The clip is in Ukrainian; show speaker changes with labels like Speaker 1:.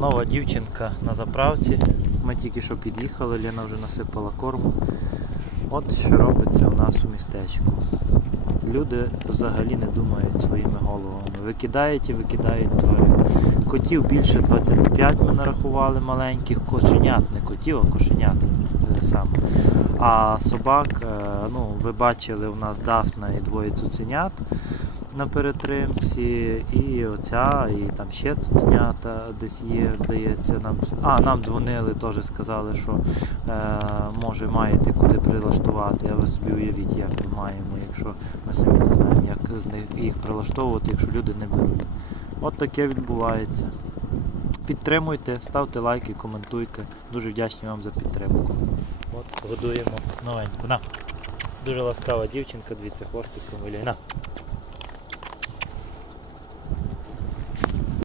Speaker 1: Нова дівчинка на заправці. Ми тільки що під'їхали, Лена вже насипала корму. От що робиться у нас у містечку. Люди взагалі не думають своїми головами. Викидають і викидають тварин. Котів більше 25 ми нарахували маленьких, кошенят, не котів, а кошенят е, саме. А собак, е, ну, ви бачили, у нас Дафна і двоє цуценят на перетримці, і оця, і там ще цуценята десь є, здається. Нам, а, нам дзвонили, теж сказали, що е, може маєте куди прилаштувати. Я ви собі уявіть, як ми маємо, якщо ми самі не знаємо, як з них їх прилаштовувати, якщо люди не беруть. От таке відбувається. Підтримуйте, ставте лайки, коментуйте. Дуже вдячні вам за підтримку. От, годуємо новеньку. На. Дуже ласкава дівчинка, дивіться, хвостиком виляє.